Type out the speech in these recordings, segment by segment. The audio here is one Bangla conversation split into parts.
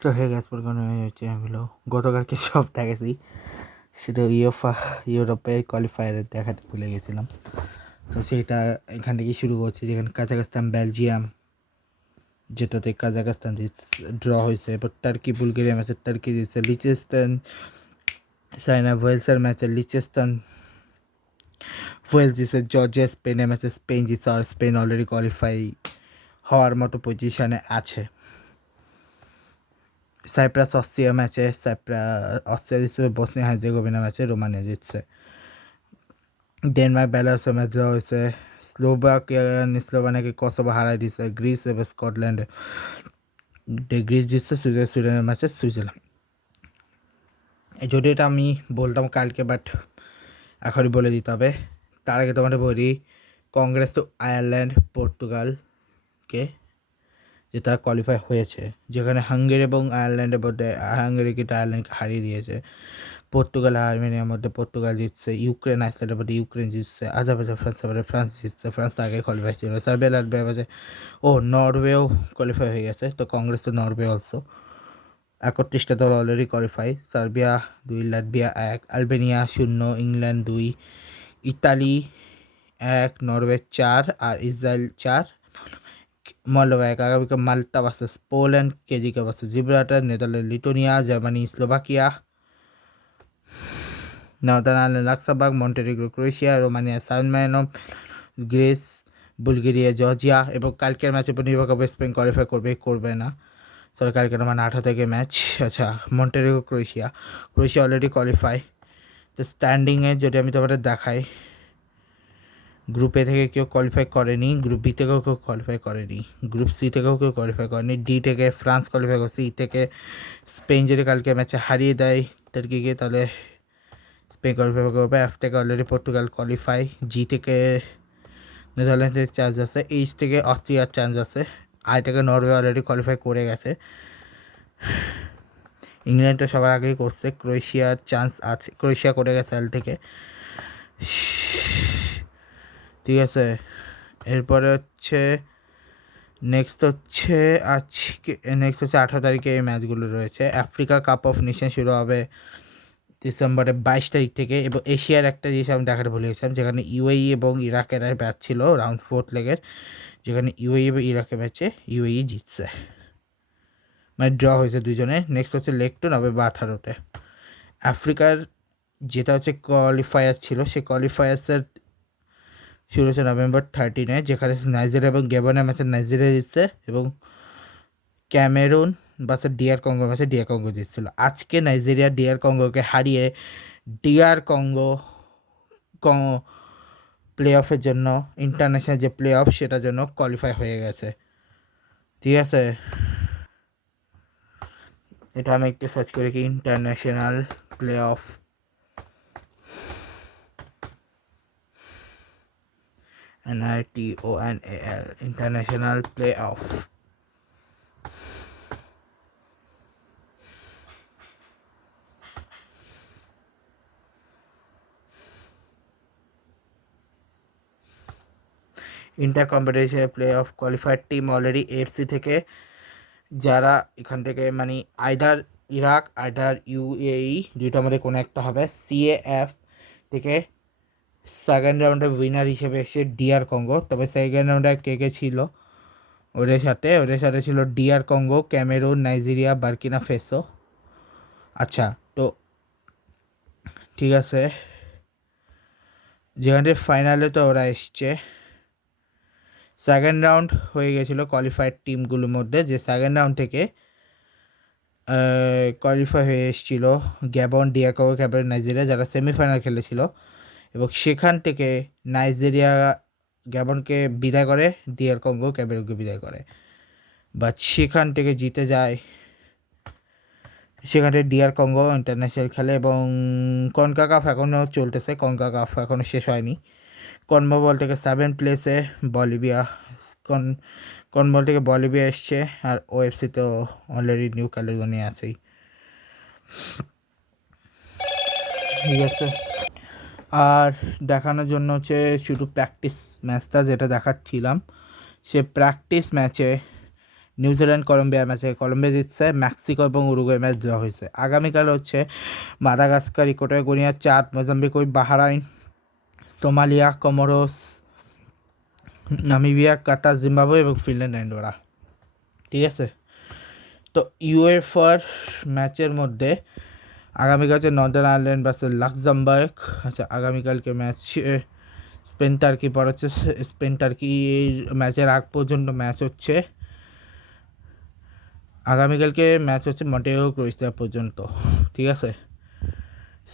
তো হে গ্যাস পরিমাণ হচ্ছে আমি হলো গতকালকে সব দেখেছি, শুধু ইউরোপের কোয়ালিফায়ারে দেখাতে ভুলে গেছিলাম। তো সেইটা এখান থেকে শুরু করছে, যেখানে কাজাকস্তান বেলজিয়াম, যেটাতে কাজাকস্তান ড্র হয়েছে। এবার টার্কি বুলগেরিয়া ম্যাচে টার্কি জিতছে, লিচেস্টান চায়না ওয়েলসের ম্যাচে লিচেস্টান ওয়েলস জিতছে, জর্জিয়া স্পেনের ম্যাচে স্পেন জিতছে, আর স্পেন অলরেডি কোয়ালিফাই হওয়ার মতো পজিশনে আছে। সাইপ্রাস অস্ট্রিয়া ম্যাচে অস্ট্রিয়া জিতছে, বসনিয়া হার্জেগোভিনা ম্যাচে রোমানিয়া জিতছে। ডেনমার্ক বেলারুসের ম্যাচ ড্র হয়েছে, স্লোভাকিয়াকে কসোভো হারাই দিচ্ছে, গ্রিস এবং স্কটল্যান্ডে গ্রিস জিতছে, সুইডেনের ম্যাচে সুইজারল্যান্ড। যদি এটা আমি বলতাম কালকে, বাট এখনই বলে দিতে হবে। তার আগে তোমাদের বলি, কংগ্রেস তো আয়ারল্যান্ড পর্তুগালকে যেটা কোয়ালিফাই হয়েছে, যেখানে হাঙ্গেরি এবং আয়ারল্যান্ডের মধ্যে হাঙ্গেরি কিন্তু আয়ারল্যান্ডকে হারিয়ে দিয়েছে। পর্তুগাল আর আর্মেনিয়ার মধ্যে পর্তুগাল জিতছে, ইউক্রেন আইসল্যান্ডের মধ্যে ইউক্রেন জিতছে, আজারবাইজান ফ্রান্সের মধ্যে ফ্রান্স জিতছে, ফ্রান্স আগে কোয়ালিফাই ছিল। সার্বিয়া লাটভিয়া ম্যাচে নরওয়েও কোয়ালিফাই হয়ে গেছে। তো কংগ্রেস তো নরওয়ে অলসো 31টা দল already qualify. Serbia 2, Latvia 1, Albania 0, England 2, Italy 1, Norway 4 আর ইসরায়েল 4, মলদোভা 1। আগামীকাল মাল্টা ভার্সেস পোল্যান্ড, কেজিকা versus Gibraltar, Netherland Lithuania, Germany Slovakia, Northern Ireland Luxembourg, Montenegro Croatia, Romania San Marino, Greece Bulgaria Georgia. এবং কালকের ম্যাচের উপর নির্ভর করবে স্পেন কোয়ালিফাই করবে না। সরি, কালকের মানে 18 থেকে ম্যাচ। আচ্ছা, মন্টেনিগ্রো ক্রোয়েশিয়া অলরেডি কোয়ালিফাই। তো স্ট্যান্ডিংয়ে যদি আমি তোমাদের দেখাই, গ্রুপ এ থেকে কেউ কোয়ালিফাই করেনি, গ্রুপ বি থেকেও কেউ কোয়ালিফাই করেনি, গ্রুপ সি থেকেও কেউ কোয়ালিফাই করেনি। ডি থেকে ফ্রান্স কোয়ালিফাই করছে, ই থেকে স্পেন যদি কালকে ম্যাচে হারিয়ে দেয় টার্কিকে, তাহলে স্পেন কোয়ালিফাই করবে। এফ থেকে অলরেডি পর্তুগাল কোয়ালিফাই, জি থেকে নেদারল্যান্ডের চান্স আছে, এইচ থেকে অস্ট্রিয়ার চান্স আছে, আই থেকে নরওয়ে অলরেডি কোয়ালিফাই করে গেছে। ইংল্যান্ডটা সবার আগেই করছে, ক্রোয়েশিয়ার চান্স আছে, ক্রোয়েশিয়া করে গেছে এল থেকে। ঠিক আছে, এরপরে হচ্ছে নেক্সট হচ্ছে 18 তারিখে এই ম্যাচগুলো রয়েছে। আফ্রিকা কাপ অফ নেশন শুরু হবে ডিসেম্বরের 22 তারিখ থেকে। এবং এশিয়ার একটা জিনিস আমি দেখাতে ভুলে গেছিলাম, যেখানে ইউএই এবং ইরাকের ম্যাচ ছিল রাউন্ড 4 লেগের, যেখানে ইউএই এবং ইরাকের ম্যাচে ইউএই জিতছে, মানে ড্র হয়েছে দুজনে। নেক্সট হচ্ছে লেগ 2 নভেম্বর 18-তে। আফ্রিকার যেটা হচ্ছে কোয়ালিফায়ার ছিল, সেই কোয়ালিফায়ার্সের শুরু হচ্ছে নভেম্বর 13-এ, যেখানে নাইজেরিয়া এবং গ্যাবনের ম্যাচে নাইজেরিয়া জিতছে, এবং ক্যামেরুন বাসে ডিআর কঙ্গো ম্যাচে ডিআর কঙ্গো জিতছিল। আজকে নাইজেরিয়া ডিআর কঙ্গোকে হারিয়ে ডিআর কঙ্গো প্লে অফের জন্য, ইন্টারন্যাশনাল যে প্লে অফ সেটার জন্য কোয়ালিফাই হয়ে গেছে। ঠিক আছে, এটা আমি একটু সার্চ করি কি international play of, NITONAL international play of. Inter competition play of qualifier team already FC থেকে, যারা এখান থেকে মানে আইদার ইরাক আইদার ইউএই দুইটার মধ্যে কোনো একটা হবে। সিএএফ থেকে সেকেন্ড রাউন্ডের উইনার হিসেবে এসে ডিআর কঙ্গো। তবে সেকেন্ড রাউন্ডে কে ছিল ওদের সাথে ছিল DR Congo, Cameroon, Nigeria, Burkina Faso. আচ্ছা, তো ঠিক আছে, যেখানে ফাইনালে তো ওরা এসছে। সেকেন্ড রাউন্ড হয়ে গেছিলো কোয়ালিফাইড টিমগুলোর মধ্যে, যে সেকেন্ড রাউন্ড থেকে কোয়ালিফাই হয়ে এসেছিল Gabon, DR Congo, Cameroon, Nigeria, যারা সেমিফাইনাল খেলেছিল। এবং সেখান থেকে নাইজেরিয়া গ্যাবনকে বিদায় করে, ডিআর কঙ্গো ক্যামেরুনকে বিদায় করে, বাট সেখান থেকে জিতে যায়। সেখানে ডিআর কঙ্গো ইন্টারন্যাশনাল খেলে, এবং কনকাকাফ এখনও চলতেছে, কনকাকাফ এখনও শেষ হয়নি। কনমেবল থেকে 7 প্লেসে বলিভিয়া, কনমেবল থেকে বলিভিয়া এসছে, আর ওএফসি তো অলরেডি নিউ ক্যালেডোনিয়া আছেই। ঠিক আছে, আর দেখানোর জন্য হচ্ছে শুধু প্র্যাকটিস ম্যাচটা যেটা দেখাচ্ছিলাম, সে প্র্যাকটিস ম্যাচে নিউজিল্যান্ড কলম্বিয়ার ম্যাচে কলম্বিয়া জিতছে, মেক্সিকো এবং উরুগুয়ে ম্যাচ দেওয়া হয়েছে। আগামীকাল হচ্ছে Madagascar, Equatorial Guinea, Chad, Mozambique, Bahrain, Somalia, Comoros, Namibia, Qatar, Zimbabwe এবং ফিনল্যান্ড অ্যান্ডোরা। ঠিক আছে, তো ইউএফার ম্যাচের মধ্যে আগামীকাল হচ্ছে নর্দার্ন আয়ারল্যান্ড ভার্সেস লাক্সামবার্গ। আচ্ছা, আগামীকালকে ম্যাচ স্পেন টার্কি, পর হচ্ছে স্পেন টার্কি ম্যাচের আগ পর্যন্ত ম্যাচ হচ্ছে। আগামীকালকে ম্যাচ হচ্ছে মন্টেগো ক্রোয়েশিয়া পর্যন্ত। ঠিক আছে,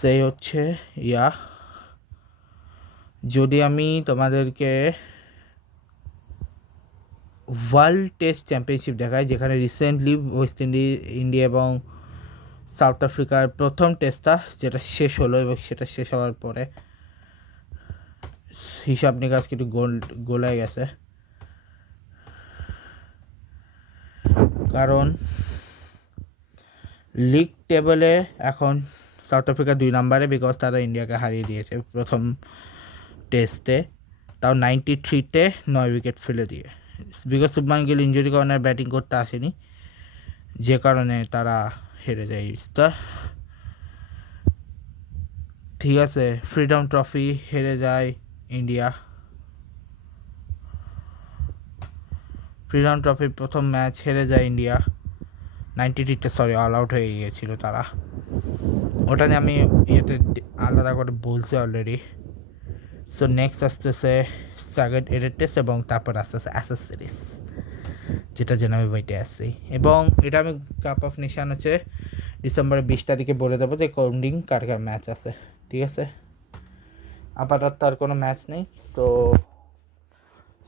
সেই হচ্ছে যদি আমি তোমাদেরকে ওয়ার্ল্ড টেস্ট চ্যাম্পিয়নশিপ দেখাই, যেখানে রিসেন্টলি ওয়েস্ট ইন্ডিয়া এবং সাউথ আফ্রিকার প্রথম টেস্টটা যেটা শেষ হলো, এবং সেটা শেষ হওয়ার পরে হিসাব নিকাশ কিন্তু গোলায় গেছে, কারণ লিগ টেবলে এখন সাউথ আফ্রিকা 2 নম্বরে, বিকজ তারা ইন্ডিয়াকে হারিয়ে দিয়েছে প্রথম টেস্টে, তাও 93-তে 9 উইকেট ফেলে দিয়ে, বিকজ শুভমান গিল ইঞ্জুরি কারণে ব্যাটিং করতে আসেনি, যে কারণে তারা হেরে যায়। ঠিক আছে, ফ্রিডম ট্রফি হেরে যায় ইন্ডিয়া। ফ্রিডম ট্রফির প্রথম ম্যাচ হেরে যায় ইন্ডিয়া 93-তে, সরি, অল আউট হয়ে গিয়েছিল তারা। ওটা নিয়ে আমি আলাদা করে বলছি অলরেডি। সো নেক্সট আসতেছে সেকেন্ড এডেড টেস্ট, এবং তারপর আসতেছে অ্যাশেজ সিরিজ, যেটা জন্য আমি বইতে আসছি। এবং এটা আমি কাপ অফ নেশন হচ্ছে ডিসেম্বরের 20 তারিখে বলে দেবো যে কাউন্টিং কার কার ম্যাচ আছে। ঠিক আছে, আপাতত আর কোনো ম্যাচ নেই। সো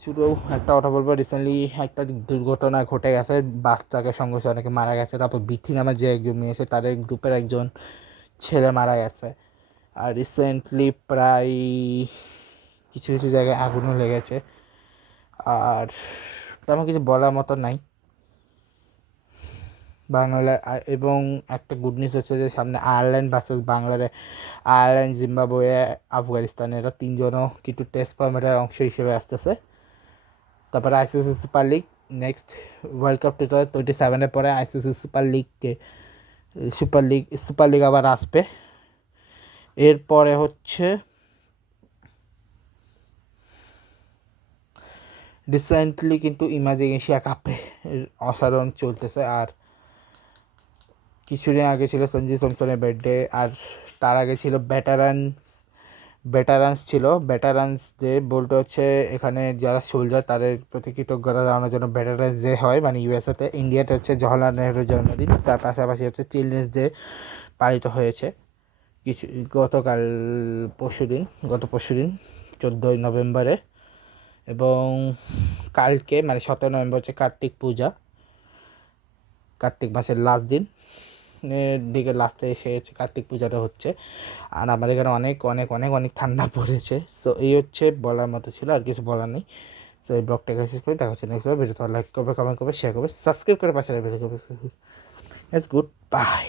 শুধু একটা কথা বলবো, রিসেন্টলি একটা দুর্ঘটনা ঘটে গেছে, বাসটাকে সংঘর্ষে অনেকে মারা গেছে। তারপর বিথি নামে যে একজন মেয়ে আছে, তাদের গ্রুপের একজন ছেলে মারা গেছে। আর রিসেন্টলি প্রায় কিছু কিছু জায়গায় আগুনও লেগেছে। আর তেমন কিছু বলার মতো নাই বাংলা। এবং একটা গুড নিউজ হচ্ছে যে সামনে Ireland versus Bangladesh, Ireland, Zimbabwe, Afghanistan, এরা তিনজনও কিন্তু টেস্ট ফর্মেটের অংশ হিসেবে আসতেছে। তারপরে ICC super league, next world cup 2027-এর পরে আইসিসি সুপার লিগ আবার আসবে। এরপরে হচ্ছে রিসেন্টলি কিন্তু ইমাজিং এশিয়া কাপে অসাধারণ চলতেছে। আর কিছুদিন আগে ছিল সঞ্জু স্যামসনের বার্থডে, আর তার আগে ছিল ব্যাটারান্স ডে, বলতে হচ্ছে এখানে যারা সোলজার তাদের প্রতি কৃতজ্ঞতা জানানোর জন্য ব্যাটারান্স ডে হয়, মানে ইউএসএতে। ইন্ডিয়াতে হচ্ছে জওহরলাল নেহরুর জন্মদিন, তার পাশাপাশি হচ্ছে চিলড্রেন্স ডে পালিত হয়েছে গত পরশুদিন 14ই নভেম্বরে। এবং কালকে মানে 17 নভেম্বর হচ্ছে কার্তিক মাসের লাস্ট দিন দিকে লাস্টে এসে হচ্ছে কার্তিক পূজাটা হচ্ছে। আর আমাদের এখানে অনেক অনেক অনেক অনেক ঠান্ডা পড়েছে। সো এই হচ্ছে বলার মতো ছিল, আর কিছু বলার নেই। সো এই ব্লগটা শেষ করে দেখা হচ্ছে নেক্সট ভিডিও। লাইক করবে, কমেন্ট করবে, শেয়ার করবে, সাবস্ক্রাইব করে পাশে বেল করবে। It's good bye.